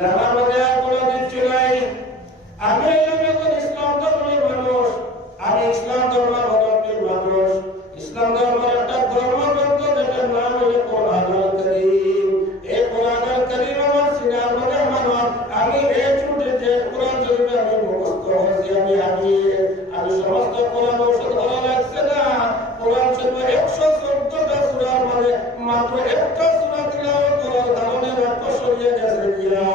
লেখার মধ্যে আর কোনো কিচ্ছু নাই। আমি হইলাম এখন ইসলাম ধর্মের মানুষ আমি ইসলাম ধর্মের হতকের মানুষ। ইসলাম ধর্মের একটা ধর্মগ্রন্থ যেটার নাম হলো কোরআনুল করিম। এই কোরআনুল করিম আমার সিনার মধ্যে মানত আমি এই ছুটে যে কোরআন শরীফে আমি মুখস্থ হয়েছি, আমি আমি আমি সমস্ত কোরআন ঔষধ ভালো লাগছে একশো চোদ্দটা সুরার মানে মাত্র একটা সুরা দিলাম ya da zuriya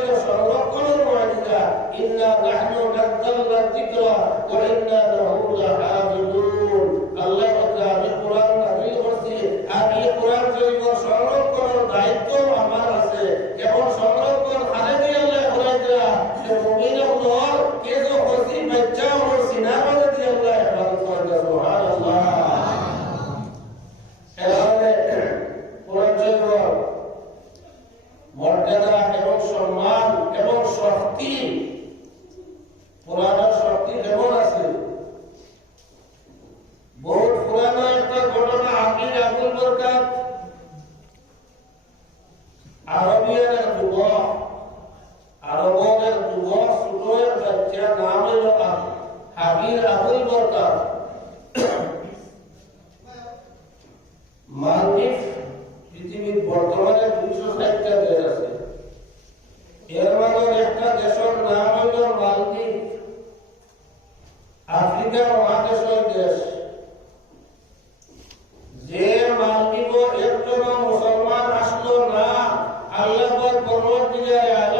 সহিত সংরক্ষণের মালিকা ইন্না নাহনু নাযালনা যিকরা রাহুল বরকার মালদ্বীপ পৃথিবীর বর্তমানে দুইশো ষাটটা দেশ আছে। এর মাঝে একটা দেশের নাম হইল মালদ্বীপ। আফ্রিকা মহাদেশের দেশ। যে মালদ্বীপ একজন মুসলমান আসলো না আল্লাহ পর পরবর্তী আলো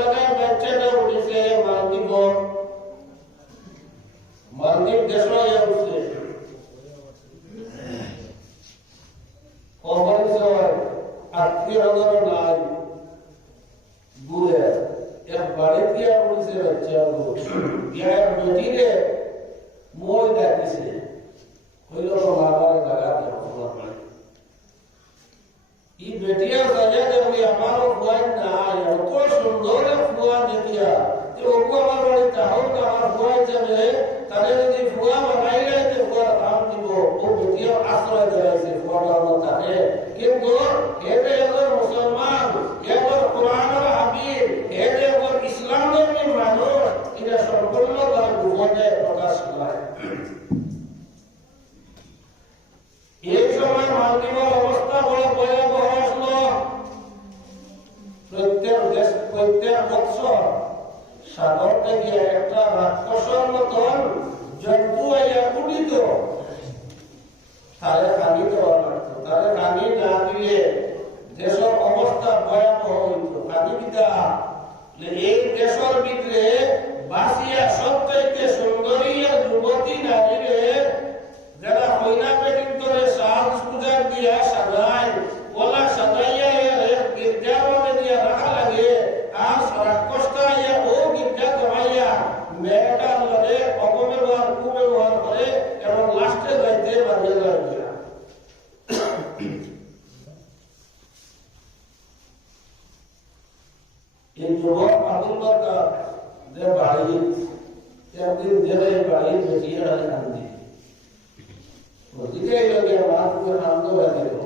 যুবক আবুল বাক্কা যে বাড়ি, একদিন জেলে বাড়ি বেশি হারে কান্দি ওদিকে আমার খুব আনন্দ হয়ে গেল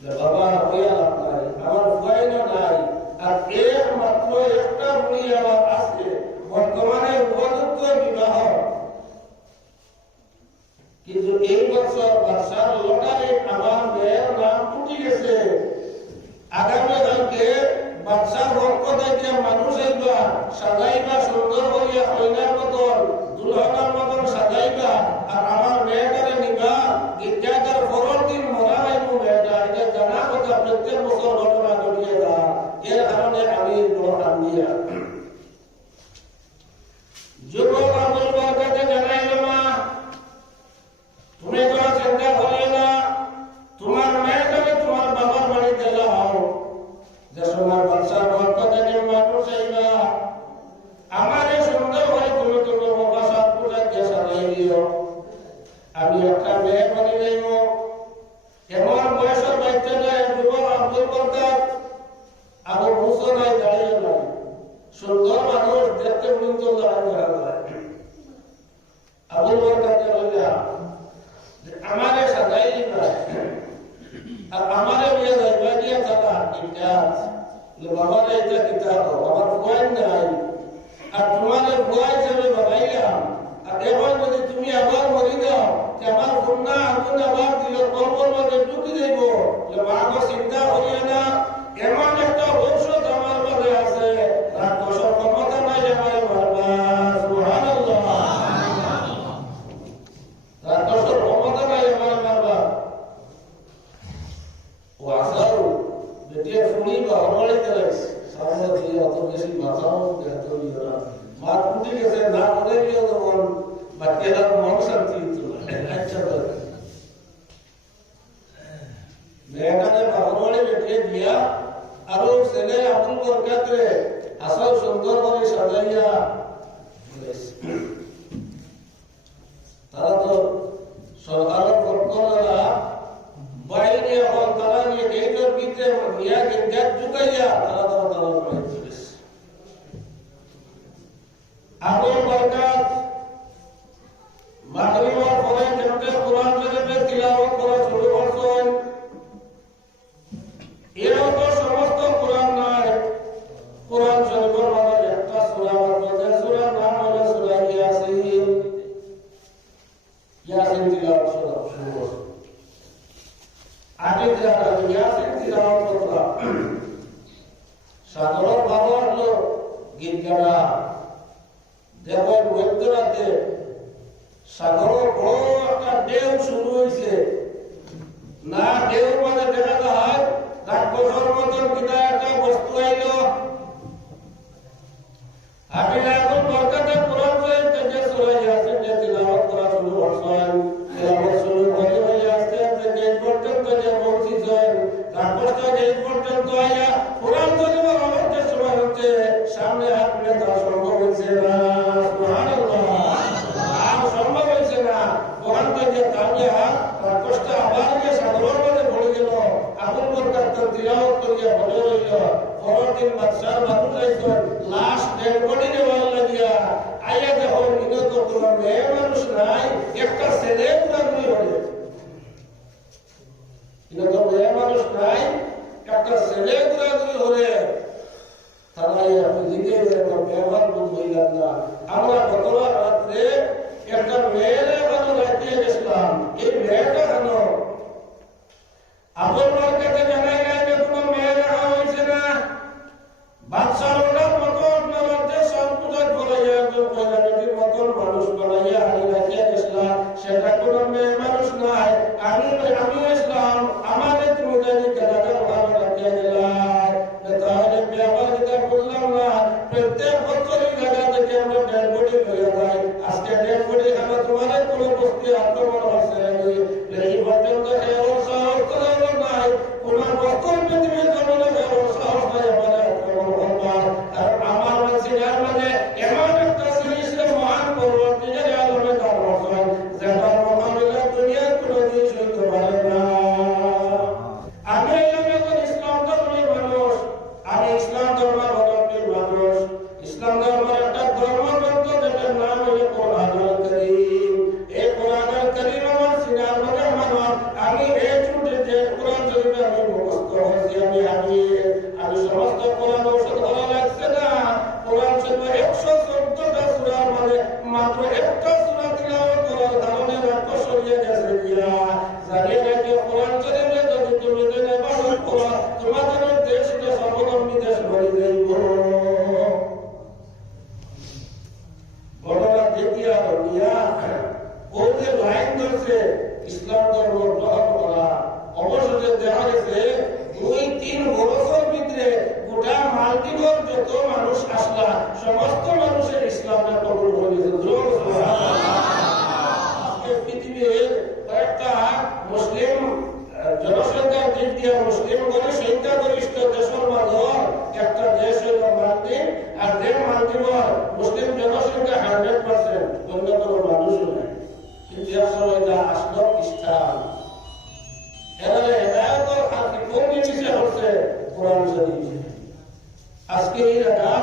যে বাবা হয়ে লাভ নাই, আমার ভয় নাই, আর একমাত্র একটা বুড়ি আমার কিন্তু এই আগামী বাদশার রক্ত থেকে মানুষ সাজাইবা সুন্দর করিয়া কইনার মতন দুলহনার মতন সাজাইবা আর আমার মেয়েটারে নিবা গির্জাটার পরের দিন মরা হইব মেয়েটা এটা জানা কথা প্রত্যেক বছর ঘটনা ঘটিয়ে যা এর কারণে আমি দোকান দিয়া যুবক আমল বরকাতে জানাইল মা তুমি কোনো চিন্তা করলে না তোমার মেয়েটাকে তোমার বাবার বাড়িতে লাও যে তোমার বাচ্চার বরকত থেকে মানুষ আইবা আমার এই সুন্দর করে তুমি তুমি বাসার পূজা দিয়ে সাজাই দিও আমি একটা মেয়ে বানি যাইব এমন বয়সের বাচ্চাটা যুবক আব্দুল বরকাত আবু মুসো নাই দাঁড়িয়ে নাই সুন্দর মানুষ দেখতে পর্যন্ত দাঁড়ানো যায় আবুল বরকাতে বললাম আমারে সাজাই দিবা আর আমারে বিয়ে যাইবা দিয়া থাকা ইমতিয়াজ, যে বাবার এটা কিতাব আমার ভয় নাই, আর তোমাদের ভয় হিসেবে বানাইলাম, আর এখন যদি তুমি আবার মরি যাও, যে আমার কন্যা আগুন আবার দিল কল্পর যে চিন্তা করিয়ে না, এমন একটা ঔষধ আমার মাঝে আছে তার দোষর ক্ষমতা নাই আমার মারবা সুবহানাল্লাহ তার দোষর ক্ষমতা নাই আমার মারবা ও আসাও বেটিয়া ফুলি বা অনড়ি গেলে সামনে দিয়ে অত বেশি মাথাও এত ইয়ে না মাত ফুটি গেছে না করে গিয়ে তো মন বাচ্চারা মন শান্তি হতো আচ্ছা তো মেয়েটাকে বাবরওয়ালি দিয়া আরও ছেলে আবুল বরকাতে আসাও সুন্দর করে সাজাইয়া তারা তো সরকারের পক্ষরা বাইরে এখন তারা নিয়ে গেটের ভিতরে নিয়ে গেট ঢুকাইয়া তারা তারা তারা আবুল বরকাত মাগরিবার পরে যেমন কোরআন শরীফের তিলাওয়াত করা শুরু করছেন এরও তো সমস্ত কোরআন নাই কোরআন শরীফের মধ্যে একটা সূরা মধ্যে সূরার নাম হলো সূরা ইয়াসিন ইয়াসিন তিলাওয়াত শুরু শুরু করছেন আগে যারা ইয়াসিন তিলাওয়াত করতাম সাধারণ বাবা হলো গীতগানা দেখো মধ্যরাতে সাগরের বড় একটা শুরু হয়েছে না ঢেউ মানে দেখা যায় কিনা বস্তু আইল শুরু করছেন শুরু আস্তে আস্তে যে সামনে হাত মিলে তার সম্ভব হচ্ছে না সুবহানাল্লাহ আর সম্ভব হয়েছে না কোরআন থেকে তামিয়া রাক্ষসটা আবার গিয়ে সাগরের মধ্যে পড়ে গেল তার তিলাওয়াত করিয়া বলে রইল পরের দিন বাদশাহ বাবু যাইছেন তো কোনো মেয়ে মানুষ নাই, একটা ছেলে পুরাপুরি ইনো তো মেয়ে মানুষ নাই, একটা ছেলে যত মানুষ আসলা, সমস্ত মানুষের ইসলামটা কবুল করেছে পৃথিবীর কয়েকটা মুসলিম জনসংখ্যার দিক দিয়ে মুসলিম গণে সংখ্যাগরিষ্ঠ দেশের মাঝর একটা দেশ হইল মালদ্বীপ আর যে মালদ্বীপের মুসলিম জনসংখ্যা হান্ড্রেড পার্সেন্ট অন্য কোনো মানুষও নাই কিন্তু আসলে আসল খ্রিস্টান এরা হেদায়তর হাতে কোন জিনিসে হচ্ছে কোরআন শরীফ। আজকে এই রাখা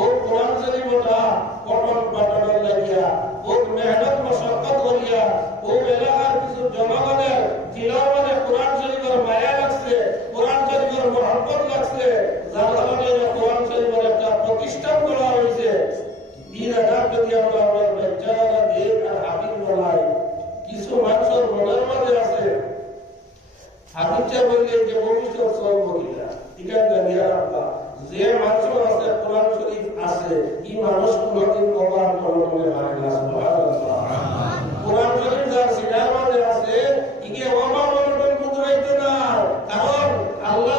ও কোরআন শরীফটা পঠন পাঠনের লাগিয়া ও মেহনত মশক্কত করিয়া ও এলাকার কিছু জনগণের জিলাওয়ানে কোরআন শরীফের মায়া লাগছে কোরআন শরীফের মহব্বত লাগছে। যার কারণে কোরআন শরীফের একটা প্রতিষ্ঠান করা হয়েছে। এই রাখা যদি আমরা আমরা বাচ্চারা দেখ আর হাবিব বলাই কিছু মানুষের মনের মাঝে আছে। হাবিবটা বললে যে ভবিষ্যৎ এখানে জানিয়ে রাখবা। যে আছে কোরআন শরীফ আছে এই মানুষ কোনদিন কবার কলমে হয় না কোরআন আল্লাহ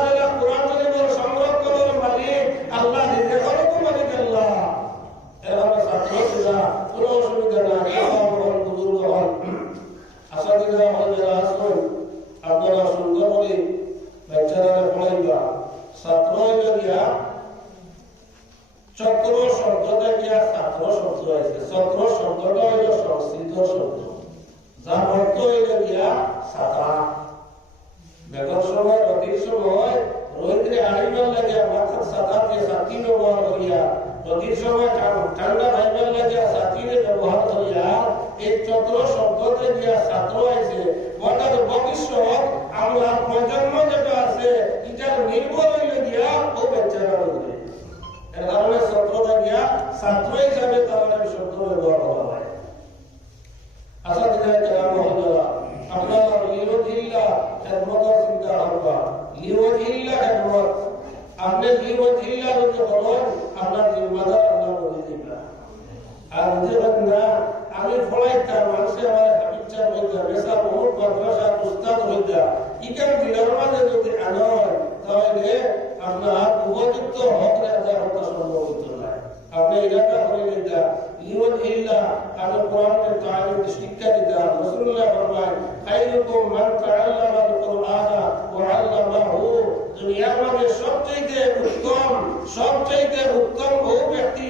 করো অসুবিধা না কেমন হল বুজুর্গ হল আশা দিলা হল যারা আসুন আপনারা সুন্দর করে বাচ্চারা পড়াইবা ছাত্র হইলে গিয়া চক্র শব্দটা গিয়া ছাত্র শব্দ আছে চক্র শব্দটা হইল সংস্কৃত শব্দ যার অর্থ হইল গিয়া ছাতা বেগর সময় নদীর সময় রোদ্রে আড়িবার লাগিয়া মাথার ছাতা দিয়ে ছাতি ব্যবহার করিয়া নদীর সময় ঠান্ডা ভাইবার লাগিয়া ছাতিরে ব্যবহার করিয়া এই চক্র শব্দতে গিয়া ছাত্র আছে অর্থাৎ ভবিষ্যৎ আমরা প্রজন্ম যেটা আছে, এটার নির্ভর হইলে গিয়া ও বেচারা রোদ্রে এর কারণে ছাত্রটা গিয়া ছাত্র হিসাবে তারা শব্দ ব্যবহার করা হয়। আশা দিনে কেরাম মহোদয়া, আপনারা লিওজিল্লা খেদমতের চিন্তা করবা লিওজিল্লা খেদমত আপনি যদি হলেন আপনার আল্লাহ বলে দিবা আর না, আমি ফলাইতাম আমার হইতা বেসা বহুত উস্তাদ হইতা মাঝে যদি আনয় তাহলে আপনার উপযুক্ত হক আদায় হতে সম্ভব হতো না। আপনি এলাকা হয়ে নিতা লিওন ইল্লা কোরআনের তালিম শিক্ষা দিতা রাসূলুল্লাহ ফরমায় খায়রুকুম মান আল কুরআনা ওয়া আল্লামাহু দুনিয়ার মধ্যে সবচেয়ে উত্তম সবচেয়ে উত্তম বহু ব্যক্তি